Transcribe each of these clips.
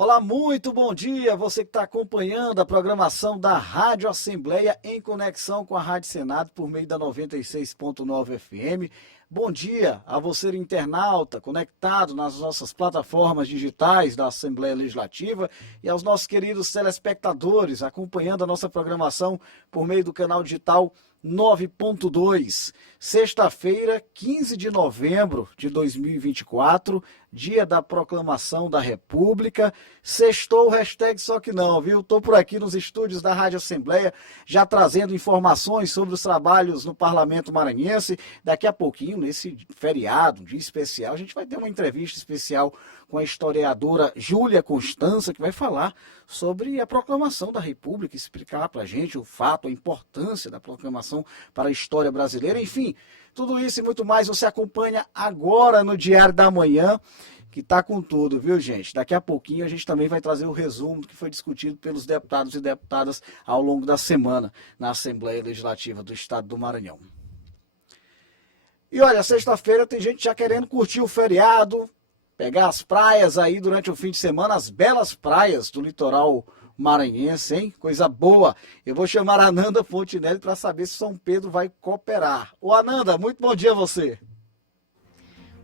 Olá, muito bom dia, você que está acompanhando a programação da Rádio Assembleia em conexão com a Rádio Senado por meio da 96.9 FM. Bom dia a você internauta conectado nas nossas plataformas digitais da Assembleia Legislativa e aos nossos queridos telespectadores acompanhando a nossa programação por meio do canal digital 9.2, sexta-feira, 15 de novembro de 2024, dia da proclamação da República. Sextou, hashtag só que não, viu? Estou por aqui nos estúdios da Rádio Assembleia, já trazendo informações sobre os trabalhos no Parlamento Maranhense. Daqui a pouquinho, nesse feriado, um dia especial, a gente vai ter uma entrevista especial com a historiadora Júlia Constança, que vai falar sobre a proclamação da República, explicar para a gente o fato, a importância da proclamação para a história brasileira. Enfim, tudo isso e muito mais você acompanha agora no Diário da Manhã, que está com tudo, viu, gente? Daqui a pouquinho a gente também vai trazer o resumo do que foi discutido pelos deputados e deputadas ao longo da semana na Assembleia Legislativa do Estado do Maranhão. E olha, sexta-feira tem gente já querendo curtir o feriado, pegar as praias aí durante o fim de semana, as belas praias do litoral maranhense, hein? Coisa boa. Eu vou chamar a Ananda Fontinelli para saber se São Pedro vai cooperar. Ô Ananda, muito bom dia a você.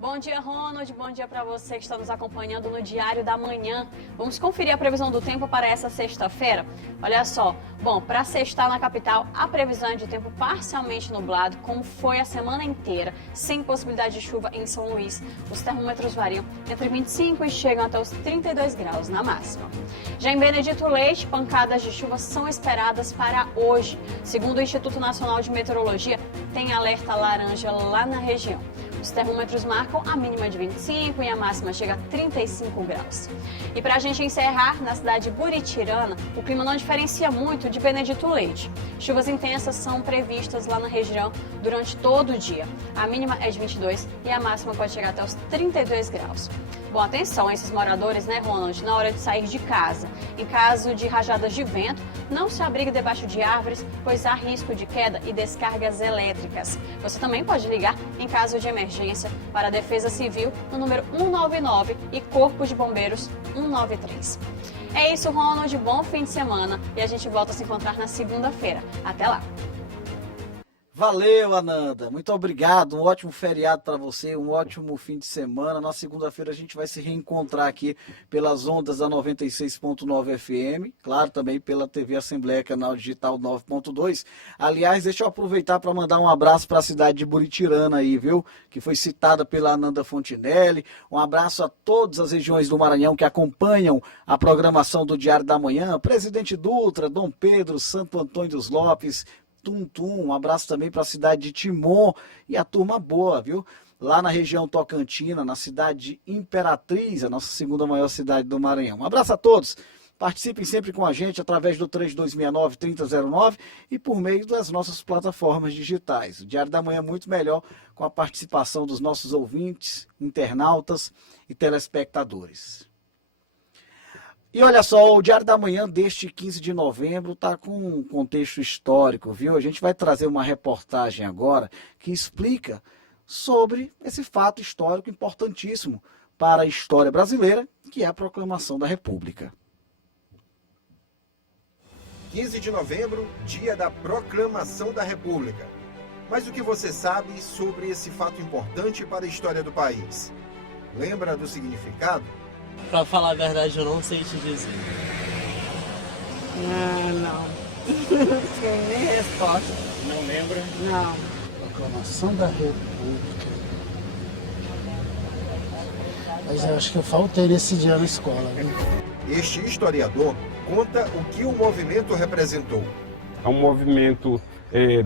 Bom dia, Ronald. Bom dia para você que está nos acompanhando no Diário da Manhã. Vamos conferir a previsão do tempo para essa sexta-feira? Olha só. Bom, para sextar na capital, a previsão é de tempo parcialmente nublado, como foi a semana inteira, sem possibilidade de chuva em São Luís. Os termômetros variam entre 25 e chegam até os 32 graus na máxima. Já em Benedito Leite, pancadas de chuva são esperadas para hoje. Segundo o Instituto Nacional de Meteorologia, tem alerta laranja lá na região. Os termômetros marcam a mínima de 25 e a máxima chega a 35 graus. E para a gente encerrar, na cidade de Buritirana, o clima não diferencia muito de Benedito Leite. Chuvas intensas são previstas lá na região durante todo o dia. A mínima é de 22 e a máxima pode chegar até os 32 graus. Bom, atenção a esses moradores, né, Ronald, na hora de sair de casa. Em caso de rajadas de vento, não se abrigue debaixo de árvores, pois há risco de queda e descargas elétricas. Você também pode ligar em caso de emergência para a Defesa Civil no número 199 e Corpo de Bombeiros 193. É isso, Ronald, bom fim de semana e a gente volta a se encontrar na segunda-feira. Até lá! Valeu, Ananda. Muito obrigado. Um ótimo feriado para você, um ótimo fim de semana. Na segunda-feira a gente vai se reencontrar aqui pelas ondas da 96.9 FM, claro, também pela TV Assembleia, canal digital 9.2. Aliás, deixa eu aproveitar para mandar um abraço para a cidade de Buritirana aí, viu? Que foi citada pela Ananda Fontinelli. Um abraço a todas as regiões do Maranhão que acompanham a programação do Diário da Manhã. Presidente Dutra, Dom Pedro, Santo Antônio dos Lopes, Tuntum, um abraço também para a cidade de Timon e a turma boa, viu? Lá na região Tocantina, na cidade de Imperatriz, a nossa segunda maior cidade do Maranhão. Um abraço a todos, participem sempre com a gente através do 3269-3009 e por meio das nossas plataformas digitais. O Diário da Manhã é muito melhor com a participação dos nossos ouvintes, internautas e telespectadores. E olha só, o Diário da Manhã deste 15 de novembro está com um contexto histórico, viu? A gente vai trazer uma reportagem agora que explica sobre esse fato histórico importantíssimo para a história brasileira, que é a proclamação da República. 15 de novembro, dia da proclamação da República. Mas o que você sabe sobre esse fato importante para a história do país? Lembra do significado? Pra falar a verdade, eu não sei te dizer. Não. Não sei nem resposta. Não lembra? Não. Proclamação da República. Mas eu acho que eu faltei nesse dia na escola, né? Este historiador conta o que o movimento representou. É um movimento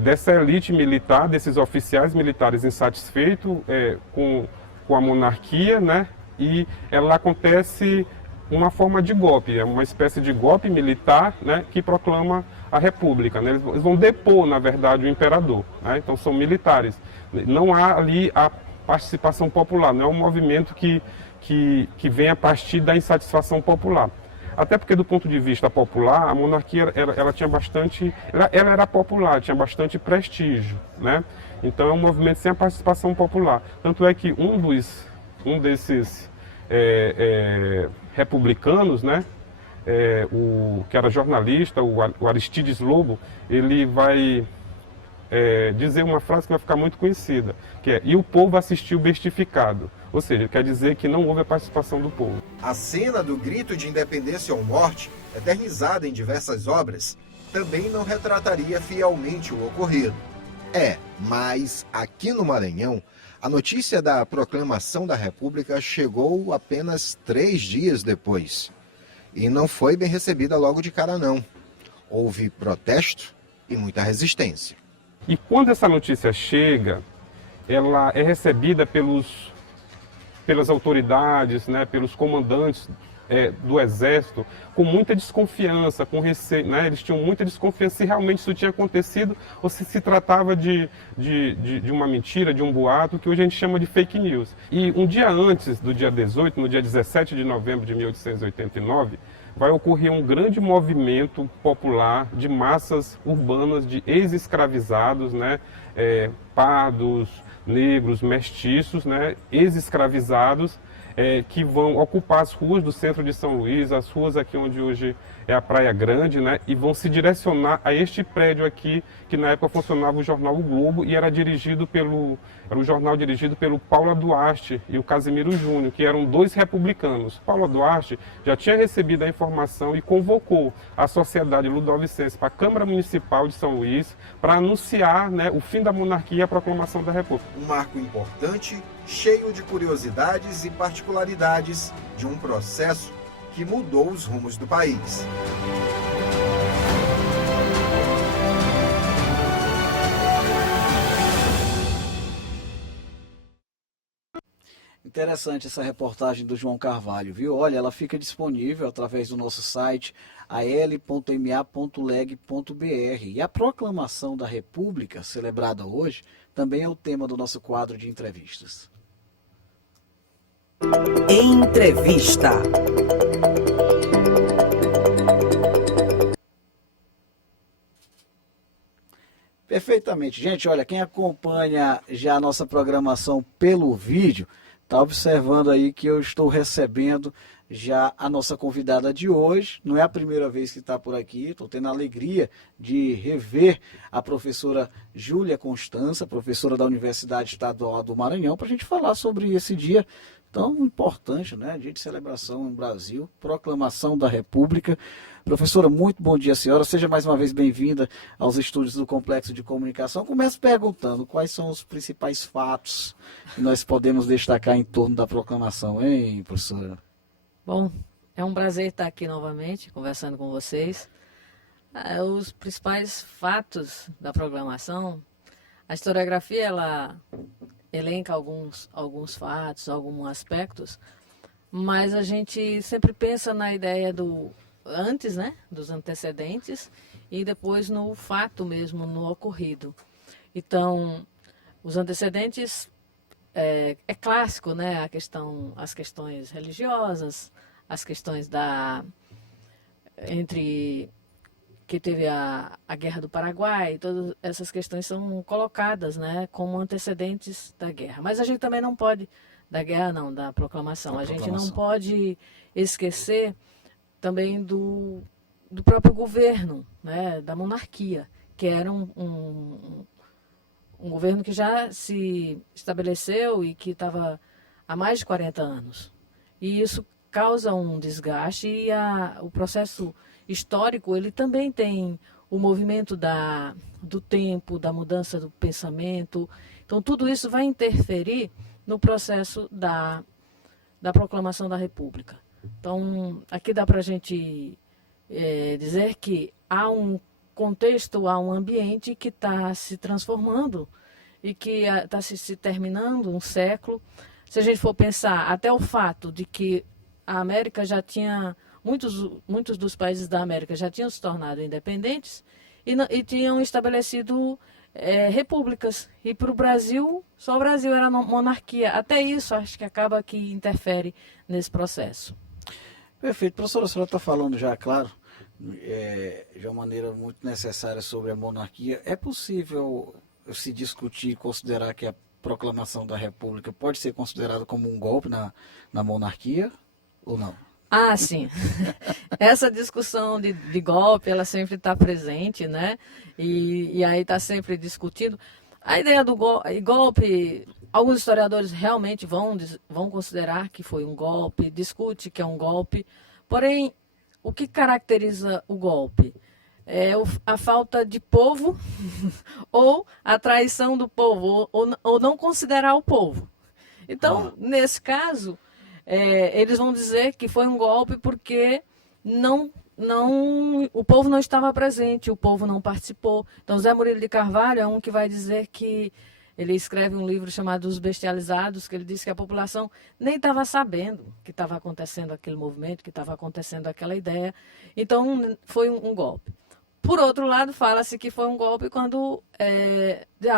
dessa elite militar, desses oficiais militares insatisfeitos com a monarquia, né? E ela acontece uma forma de golpe, é uma espécie de golpe militar, né, que proclama a República, né? Eles vão depor, na verdade, o imperador, né? Então são militares. Não há ali a participação popular, não é um movimento que vem a partir da insatisfação popular. Até porque do ponto de vista popular, a monarquia ela tinha bastante, ela era popular, tinha bastante prestígio, né? Então é um movimento sem a participação popular. Tanto é que um desses republicanos, né? O que era jornalista, o Aristides Lobo, ele vai dizer uma frase que vai ficar muito conhecida, que é: e o povo assistiu bestificado. Ou seja, quer dizer que não houve a participação do povo. A cena do grito de independência ao norte, eternizada em diversas obras, também não retrataria fielmente o ocorrido. Mas aqui no Maranhão, a notícia da proclamação da República chegou apenas 3 dias depois. E não foi bem recebida logo de cara, não. Houve protesto e muita resistência. E quando essa notícia chega, ela é recebida pelas autoridades, né, pelos comandantes do Exército, com muita desconfiança, com receio, né? Eles tinham muita desconfiança se realmente isso tinha acontecido ou se tratava de uma mentira, de um boato, que hoje a gente chama de fake news. E um dia antes do dia 18, no dia 17 de novembro de 1889, vai ocorrer um grande movimento popular de massas urbanas de ex-escravizados, né? Pardos, negros, mestiços, né? Ex-escravizados, que vão ocupar as ruas do centro de São Luís, as ruas aqui onde hoje é a Praia Grande, né? E vão se direcionar a este prédio aqui, que na época funcionava o jornal O Globo e era um jornal dirigido pelo Paulo Duarte e o Casimiro Júnior, que eram 2 republicanos. Paulo Duarte já tinha recebido a informação e convocou a Sociedade Ludovicense para a Câmara Municipal de São Luís para anunciar, né, o fim da monarquia e a proclamação da República. Um marco importante, cheio de curiosidades e particularidades de um processo que mudou os rumos do país. Interessante essa reportagem do João Carvalho, viu? Olha, ela fica disponível através do nosso site al.ma.leg.br. E a proclamação da República, celebrada hoje, também é o tema do nosso quadro de entrevistas. Entrevista. Perfeitamente. Gente, olha, quem acompanha já a nossa programação pelo vídeo, está observando aí que eu estou recebendo já a nossa convidada de hoje. Não é a primeira vez que está por aqui, estou tendo a alegria de rever a professora Júlia Constança, professora da Universidade Estadual do Maranhão, para a gente falar sobre esse dia tão importante, né? Dia de celebração no Brasil, proclamação da República. Professora, muito bom dia, senhora. Seja mais uma vez bem-vinda aos estúdios do Complexo de Comunicação. Começo perguntando quais são os principais fatos que nós podemos destacar em torno da proclamação, hein, professora? Bom, é um prazer estar aqui novamente, conversando com vocês. Os principais fatos da proclamação, a historiografia, ela elenca alguns fatos, alguns aspectos, mas a gente sempre pensa na ideia do antes, né, dos antecedentes, e depois no fato mesmo, no ocorrido. Então, os antecedentes é clássico, né, as questões religiosas, as questões que teve a Guerra do Paraguai, todas essas questões são colocadas, né, como antecedentes da guerra. Mas a gente também não pode, da guerra não, da proclamação, a gente não pode esquecer também do próprio governo, né, da monarquia, que era um governo que já se estabeleceu e que estava há mais de 40 anos. E isso causa um desgaste e o processo histórico, ele também tem o movimento do tempo, da mudança do pensamento. Então, tudo isso vai interferir no processo da proclamação da República. Então, aqui dá para a gente dizer que há um contexto, há um ambiente que está se transformando e que está se terminando um século. Se a gente for pensar até o fato de que a América já tinha, muitos dos países da América já tinham se tornado independentes e tinham estabelecido repúblicas. E para o Brasil, só o Brasil era monarquia. Até isso acho que acaba que interfere nesse processo. Perfeito. Professora, a senhora está falando já, claro, de uma maneira muito necessária sobre a monarquia. É possível se discutir e considerar que a proclamação da República pode ser considerada como um golpe na monarquia ou não? Ah, sim. Essa discussão de golpe, ela sempre está presente, né? E aí está sempre discutindo. A ideia do golpe, alguns historiadores realmente vão considerar que foi um golpe, discute que é um golpe. Porém, o que caracteriza o golpe? É a falta de povo ou a traição do povo, ou não considerar o povo. Então, nesse caso, eles vão dizer que foi um golpe porque o povo não estava presente, o povo não participou. Então, Zé Murilo de Carvalho é um que vai dizer que ele escreve um livro chamado Os Bestializados, que ele diz que a população nem estava sabendo que estava acontecendo aquele movimento, que estava acontecendo aquela ideia. Então, foi um golpe. Por outro lado, fala-se que foi um golpe quando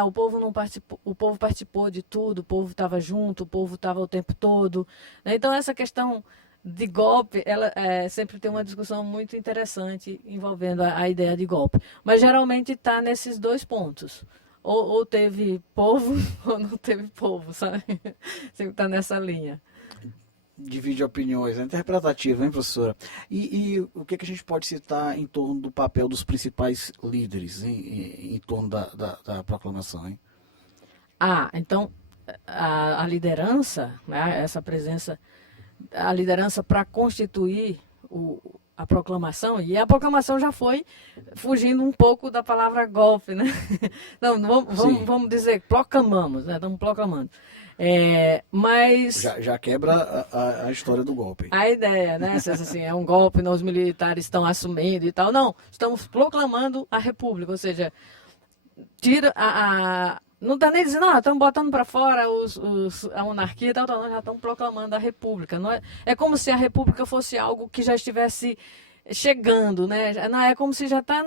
o povo não participou, o povo participou de tudo, o povo estava junto, o povo estava o tempo todo. Né? Então, essa questão de golpe, ela sempre tem uma discussão muito interessante envolvendo a ideia de golpe. Mas, geralmente, está nesses dois pontos. Ou teve povo, ou não teve povo, sabe? Sempre está nessa linha. Divide opiniões, é interpretativo, hein, professora? E o que a gente pode citar em torno do papel dos principais líderes em torno da proclamação, hein? Então, a liderança, né, essa presença, a liderança para constituir a proclamação, e a proclamação já foi fugindo um pouco da palavra golpe, né? Não, vamos dizer, proclamamos, né? Estamos proclamando. Mas já quebra a história do golpe. A ideia, né? Assim, é um golpe, os militares estão assumindo e tal. Não, estamos proclamando a república, ou seja, tira não está nem dizendo, estamos botando para fora a monarquia e tal, não, já estamos proclamando a república. Não é como se a república fosse algo que já estivesse chegando, né? Não, é como se já está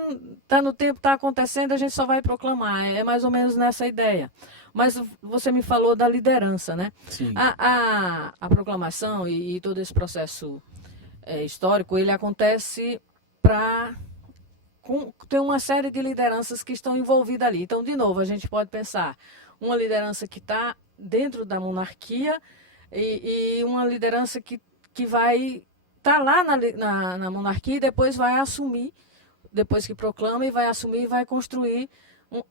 no tempo, está acontecendo, a gente só vai proclamar. É mais ou menos nessa ideia. Mas você me falou da liderança, né? Sim. A proclamação e todo esse processo histórico, ele acontece tem uma série de lideranças que estão envolvidas ali. Então, de novo, a gente pode pensar uma liderança que está dentro da monarquia e uma liderança que vai estar lá na monarquia e depois vai assumir, depois que proclama, e vai assumir e vai construir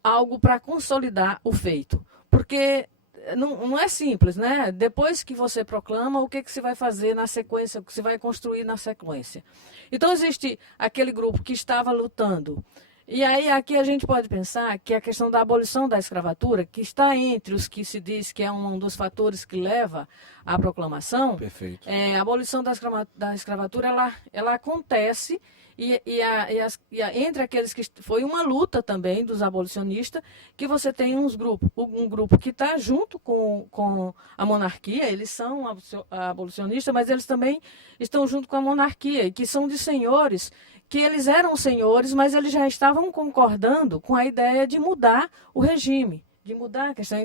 algo para consolidar o feito. Porque não é simples, né? Depois que você proclama, o que você vai fazer na sequência, o que você vai construir na sequência. Então, existe aquele grupo que estava lutando. E aí, aqui a gente pode pensar que a questão da abolição da escravatura, que está entre os que se diz que é um dos fatores que leva à proclamação. Perfeito. A abolição da escravatura, ela acontece entre aqueles que foi uma luta também dos abolicionistas, que você tem um grupo que está junto com a monarquia, eles são abolicionistas, mas eles também estão junto com a monarquia, e que são de senhores, que eles eram senhores, mas eles já estavam concordando com a ideia de mudar o regime, de mudar a questão,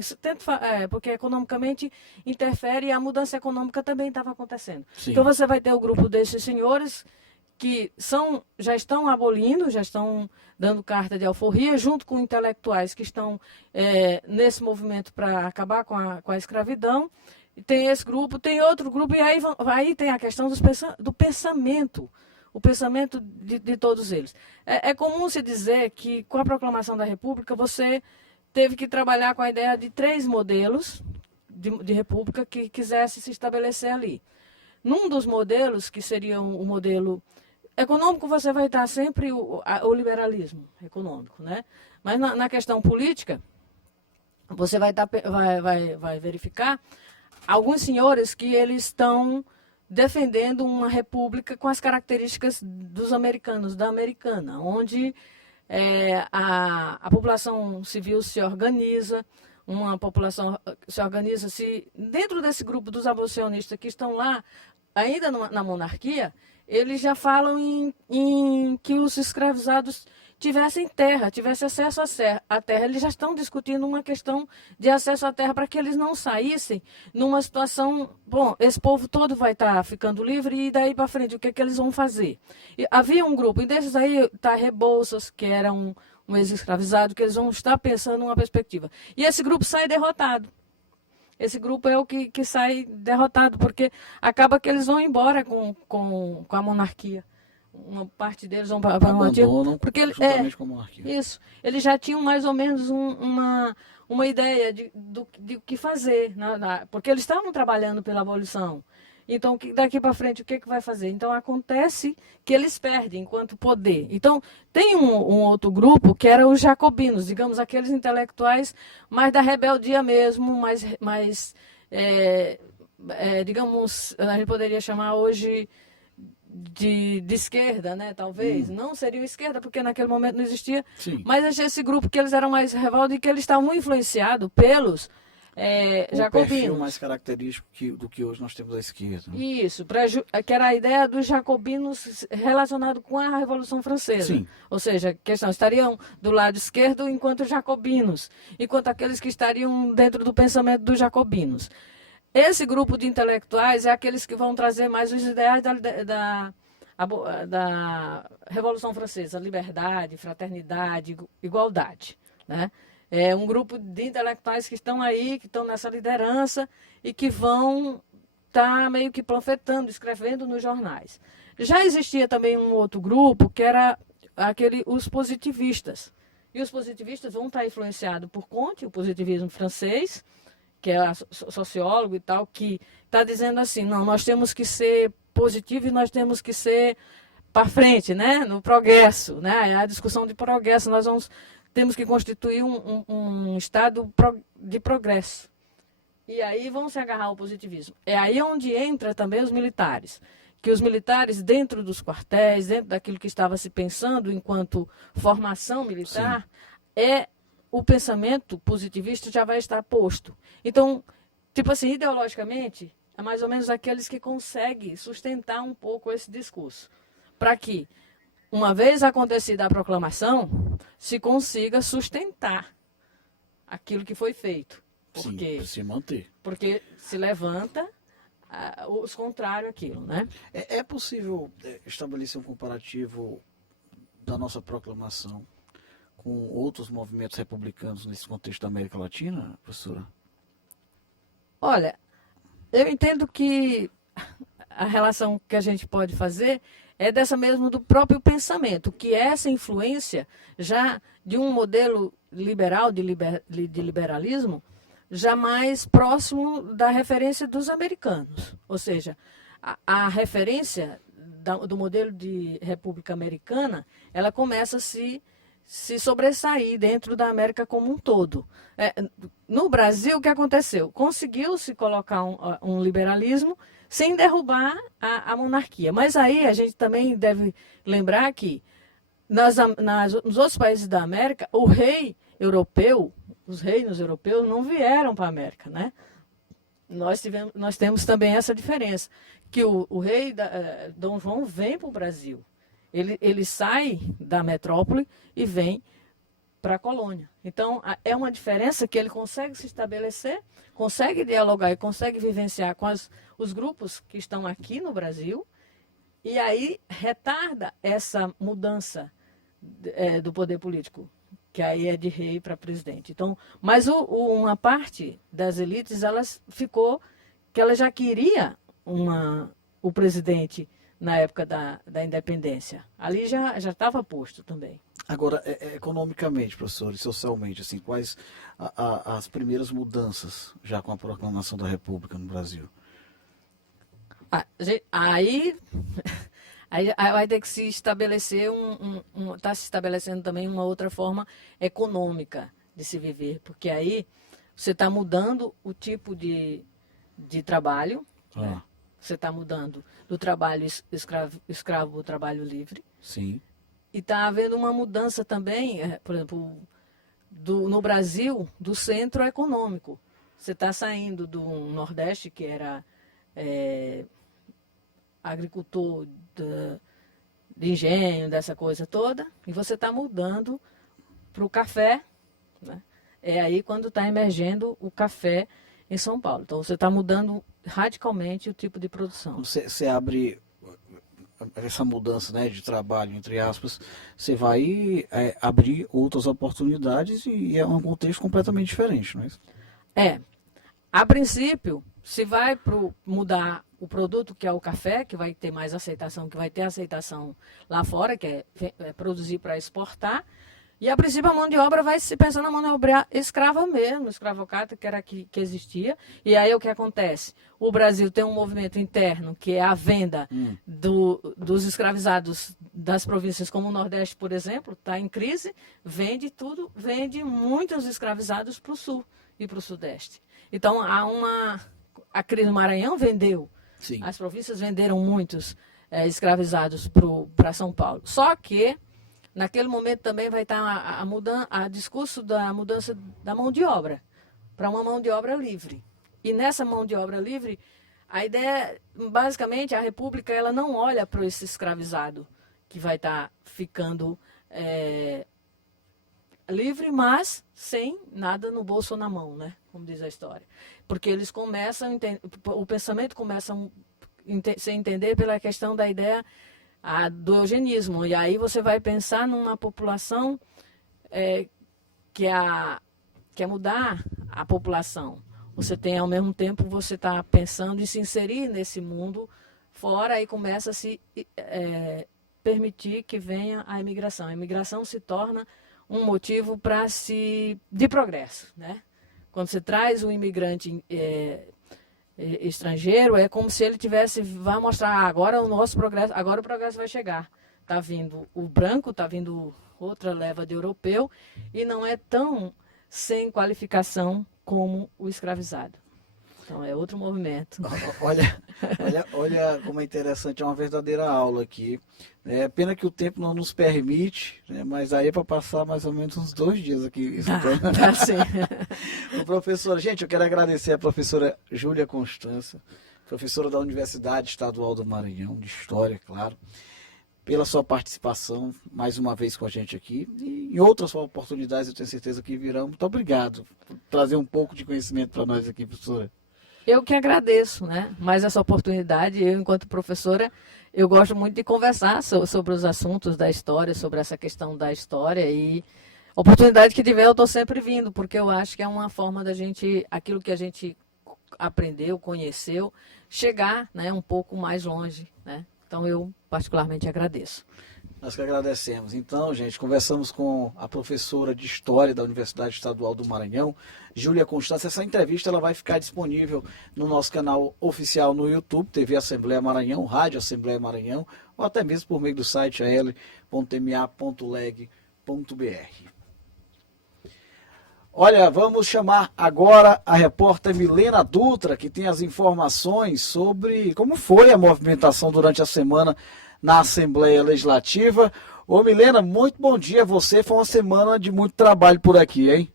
porque economicamente interfere e a mudança econômica também estava acontecendo. Sim. Então você vai ter o grupo desses senhores que já estão abolindo, já estão dando carta de alforria, junto com intelectuais que estão nesse movimento para acabar com a escravidão. E tem esse grupo, tem outro grupo, e aí tem a questão do pensamento, o pensamento de todos eles. É comum se dizer que, com a proclamação da República, você teve que trabalhar com a ideia de 3 modelos de república que quisesse se estabelecer ali. Num dos modelos, que seria o modelo econômico, você vai estar sempre o liberalismo econômico, né? Mas na questão política, você vai verificar alguns senhores que eles estão defendendo uma república com as características dos americanos, da americana, onde a população civil se organiza, uma população se organiza dentro desse grupo dos abolicionistas que estão lá, ainda na monarquia. Eles já falam em que os escravizados tivessem terra, tivessem acesso à terra. Eles já estão discutindo uma questão de acesso à terra para que eles não saíssem numa situação... Bom, esse povo todo vai estar ficando livre e daí para frente, o que eles vão fazer? E havia um grupo, e desses aí está Rebouças, que era um ex-escravizado, que eles vão estar pensando numa perspectiva. E esse grupo sai derrotado. esse grupo é o que sai derrotado, porque acaba que eles vão embora com a monarquia. Uma parte deles vão para a monarquia. Abandonam Porque juntamente com a monarquia. isso. Eles já tinham mais ou menos uma ideia do que fazer, porque eles estavam trabalhando pela abolição. Então, daqui para frente, o que vai fazer? Então, acontece que eles perdem enquanto poder. Então, tem um outro grupo que era os jacobinos, digamos, aqueles intelectuais mais da rebeldia mesmo, digamos, a gente poderia chamar hoje de esquerda, né? Talvez. Não seriam esquerda, porque naquele momento não existia. Sim. Mas esse grupo que eles eram mais revoltos e que eles estavam influenciados pelos Um jacobinos. perfil mais característico do que hoje nós temos à esquerda. Isso, que era a ideia dos jacobinos relacionado com a Revolução Francesa. Sim. Ou seja, estariam do lado esquerdo enquanto jacobinos, enquanto aqueles que estariam dentro do pensamento dos jacobinos. Esse grupo de intelectuais é aqueles que vão trazer mais os ideais da Revolução Francesa, liberdade, fraternidade, igualdade, né? É um grupo de intelectuais que estão aí, que estão nessa liderança e que vão estar meio que profetando, escrevendo nos jornais. Já existia também um outro grupo que era os positivistas. E os positivistas vão estar influenciados por Comte, o positivismo francês, que é sociólogo e tal, que está dizendo assim, não, nós temos que ser positivos e nós temos que ser para frente, né? No progresso, né? A discussão de progresso, temos que constituir um estado de progresso. E aí vão se agarrar ao positivismo. É aí onde entra também os militares. Que os militares, dentro dos quartéis, dentro daquilo que estava se pensando enquanto formação militar, o pensamento positivista já vai estar posto. Então, tipo assim, ideologicamente, é mais ou menos aqueles que conseguem sustentar um pouco esse discurso. Para que, uma vez acontecida a proclamação, se consiga sustentar aquilo que foi feito. Sim, se manter. Porque se levanta os contrários àquilo, né? É possível estabelecer um comparativo da nossa proclamação com outros movimentos republicanos nesse contexto da América Latina, professora? Olha, eu entendo que a relação que a gente pode fazer é dessa mesmo do próprio pensamento, que é essa influência já de um modelo liberal, de liberalismo, já mais próximo da referência dos americanos. Ou seja, a referência do modelo de república americana, ela começa a se sobressair dentro da América como um todo. No Brasil, o que aconteceu? Conseguiu-se colocar um liberalismo sem derrubar a monarquia. Mas aí a gente também deve lembrar que nos outros países da América, o rei europeu, os reinos europeus não vieram para a América, né? Nós temos também essa diferença, que o rei Dom João vem para o Brasil. Ele sai da metrópole e vem para a colônia. Então, é uma diferença que ele consegue se estabelecer, consegue dialogar e consegue vivenciar com os grupos que estão aqui no Brasil, e aí retarda essa mudança do poder político, que aí é de rei para presidente. Então, mas uma parte das elites, ficou que ela já queria o presidente na época da independência. Ali já estava posto também. Agora, economicamente, professor, e socialmente, assim, quais as primeiras mudanças já com a proclamação da República no Brasil? Aí vai ter que se estabelecer está se estabelecendo também uma outra forma econômica de se viver, porque aí você está mudando o tipo de trabalho, né? Você está mudando do trabalho escravo para o trabalho livre. Sim. E está havendo uma mudança também, por exemplo, no Brasil, do centro econômico. Você está saindo do Nordeste, que era agricultor de engenho, dessa coisa toda, e você está mudando para o café, né? É aí quando está emergendo o café em São Paulo. Então, você está mudando radicalmente o tipo de produção. Você abre essa mudança, né, de trabalho, entre aspas, você vai abrir outras oportunidades e é um contexto completamente diferente, não é isso? a princípio, se vai mudar o produto, que é o café, que vai ter mais aceitação, que vai ter aceitação lá fora, que é produzir para exportar. E, a princípio, a mão de obra vai se pensar na mão de obra escrava mesmo, escravocrata, que era que existia. E aí o que acontece? O Brasil tem um movimento interno, que é a venda dos escravizados das províncias como o Nordeste, por exemplo, está em crise, vende muitos escravizados para o Sul e para o Sudeste. Então, a crise do Maranhão vendeu. Sim. As províncias venderam muitos escravizados para São Paulo. Só que naquele momento também vai estar a discurso da mudança da mão de obra para uma mão de obra livre. E nessa mão de obra livre, a ideia, basicamente, a República ela não olha para esse escravizado que vai estar ficando livre, mas sem nada no bolso ou na mão, né? Como diz a história. Porque eles começam, o pensamento começa a se entender pela questão da ideia do eugenismo. E aí você vai pensar numa população que quer mudar a população. Você tem, ao mesmo tempo, você está pensando em se inserir nesse mundo fora e começa a se permitir que venha a imigração. A imigração se torna um motivo de progresso, né? Quando você traz um imigrante estrangeiro, é como se ele vai mostrar agora o nosso progresso, agora o progresso vai chegar. Está vindo o branco, está vindo outra leva de europeu e não é tão sem qualificação como o escravizado. Então é outro movimento. Olha como é interessante, é uma verdadeira aula aqui. É pena que o tempo não nos permite, né, mas aí é para passar mais ou menos uns 2 dias aqui. Tá sim. Professora, gente, eu quero agradecer a professora Júlia Constância, professora da Universidade Estadual do Maranhão, de História, claro, pela sua participação mais uma vez com a gente aqui. E em outras oportunidades eu tenho certeza que virão. Muito obrigado por trazer um pouco de conhecimento para nós aqui, professora. Eu que agradeço, né? Mais essa oportunidade. Eu, enquanto professora, eu gosto muito de conversar sobre os assuntos da história, sobre essa questão da história. E oportunidade que tiver, eu estou sempre vindo, porque eu acho que é uma forma da gente, aquilo que a gente aprendeu, conheceu, chegar, né, um pouco mais longe, né? Então, eu particularmente agradeço. Nós que agradecemos. Então, gente, conversamos com a professora de História da Universidade Estadual do Maranhão, Júlia Constância. Essa entrevista ela vai ficar disponível no nosso canal oficial no YouTube, TV Assembleia Maranhão, Rádio Assembleia Maranhão, ou até mesmo por meio do site al.ma.leg.br. Olha, vamos chamar agora a repórter Milena Dutra, que tem as informações sobre como foi a movimentação durante a semana na Assembleia Legislativa. Ô Milena, muito bom dia a você. Foi uma semana de muito trabalho por aqui, hein?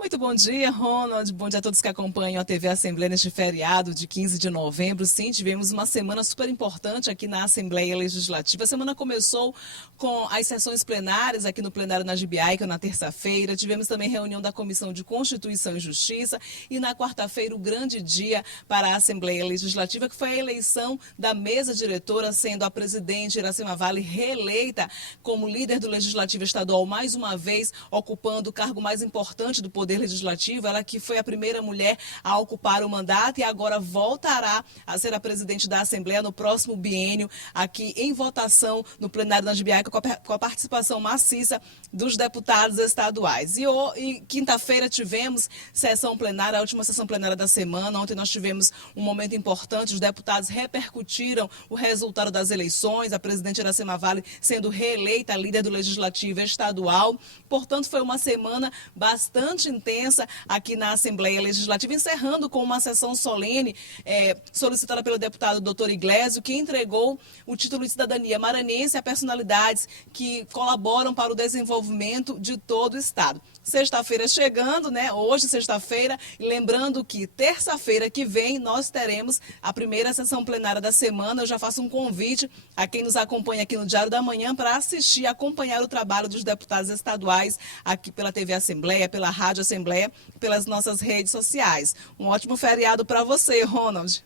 Muito bom dia, Ronald. Bom dia a todos que acompanham a TV Assembleia neste feriado de 15 de novembro. Sim, tivemos uma semana super importante aqui na Assembleia Legislativa. A semana começou com as sessões plenárias aqui no plenário na Gibiaica na terça-feira. Tivemos também reunião da Comissão de Constituição e Justiça. E na quarta-feira, o grande dia para a Assembleia Legislativa, que foi a eleição da mesa diretora, sendo a presidente Iracema Vale reeleita como líder do Legislativo Estadual, mais uma vez ocupando o cargo mais importante do Poder Legislativo. Ela que foi a primeira mulher a ocupar o mandato e agora voltará a ser a presidente da Assembleia no próximo biênio, aqui em votação no plenário da Gibiaica, com a participação maciça dos deputados estaduais. E quinta-feira tivemos sessão plenária, a última sessão plenária da semana. Ontem nós tivemos um momento importante, os deputados repercutiram o resultado das eleições, a presidente Iracema Vale sendo reeleita líder do Legislativo Estadual. Portanto, foi uma semana bastante intensa aqui na Assembleia Legislativa, encerrando com uma sessão solene solicitada pelo deputado Dr. Iglesio, que entregou o título de cidadania maranhense a personalidades que colaboram para o desenvolvimento de todo o Estado. Sexta-feira chegando, né? Hoje, sexta-feira, e lembrando que terça-feira que vem nós teremos a primeira sessão plenária da semana. Eu já faço um convite a quem nos acompanha aqui no Diário da Manhã para assistir, acompanhar o trabalho dos deputados estaduais aqui pela TV Assembleia, pela Rádio Assembleia, pelas nossas redes sociais. Um ótimo feriado para você, Ronald.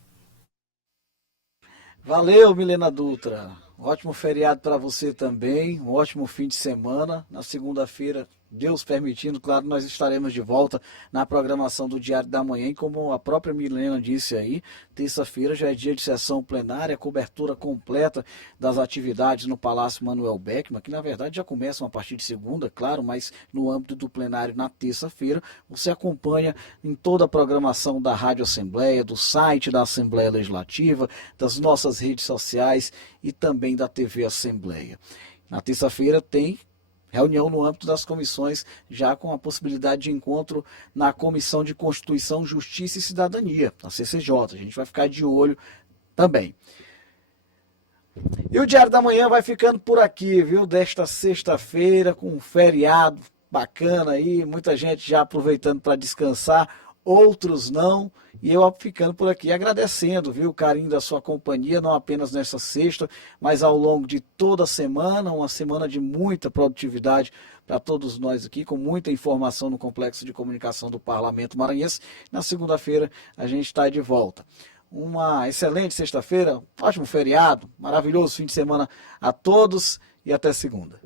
Valeu, Milena Dutra. Ótimo feriado para você também. Um ótimo fim de semana. Na segunda-feira Deus permitindo, claro, nós estaremos de volta na programação do Diário da Manhã. E como a própria Milena disse aí, terça-feira já é dia de sessão plenária, cobertura completa das atividades no Palácio Manuel Beckmann, que na verdade já começam a partir de segunda, claro, mas no âmbito do plenário na terça-feira. Você acompanha em toda a programação da Rádio Assembleia, do site da Assembleia Legislativa, das nossas redes sociais e também da TV Assembleia. Na terça-feira tem reunião no âmbito das comissões, já com a possibilidade de encontro na Comissão de Constituição, Justiça e Cidadania, a CCJ. A gente vai ficar de olho também. E o Diário da Manhã vai ficando por aqui, viu? Desta sexta-feira, com um feriado bacana aí, muita gente já aproveitando para descansar, outros não. E eu ficando por aqui agradecendo, viu, o carinho da sua companhia, não apenas nessa sexta, mas ao longo de toda a semana, uma semana de muita produtividade para todos nós aqui, com muita informação no Complexo de Comunicação do Parlamento Maranhense. Na segunda-feira a gente está de volta. Uma excelente sexta-feira, ótimo feriado, maravilhoso fim de semana a todos e até segunda.